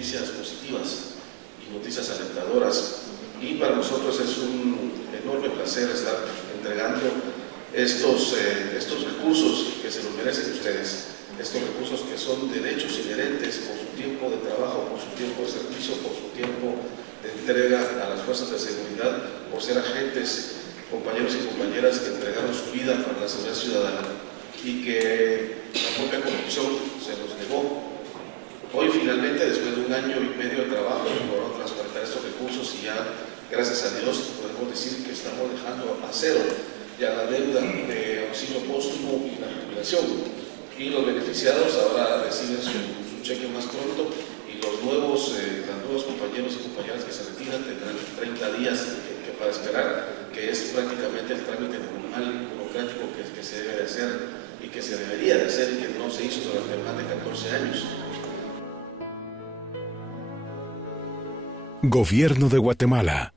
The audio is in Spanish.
noticias positivas y noticias alentadoras. Y para nosotros es un enorme placer estar entregando estos recursos que se los merecen ustedes, estos recursos que son derechos inherentes por su tiempo de trabajo, por su tiempo de servicio, por su tiempo de entrega a las fuerzas de seguridad, por ser agentes, compañeros y compañeras que entregaron su vida para la seguridad ciudadana y que la propia corrupción se los negó. Hoy finalmente, después de un año y medio de trabajo, lograron transparentar estos recursos y ya, gracias a Dios, podemos decir que estamos dejando a cero ya la deuda de auxilio póstumo y la jubilación. Y los beneficiados ahora reciben su cheque más pronto y los nuevos compañeros y compañeras que se retiran tendrán 30 días para esperar, que es prácticamente el trámite normal burocrático que se debe de hacer y que se debería de hacer y que no se hizo durante más de 14 años. Gobierno de Guatemala.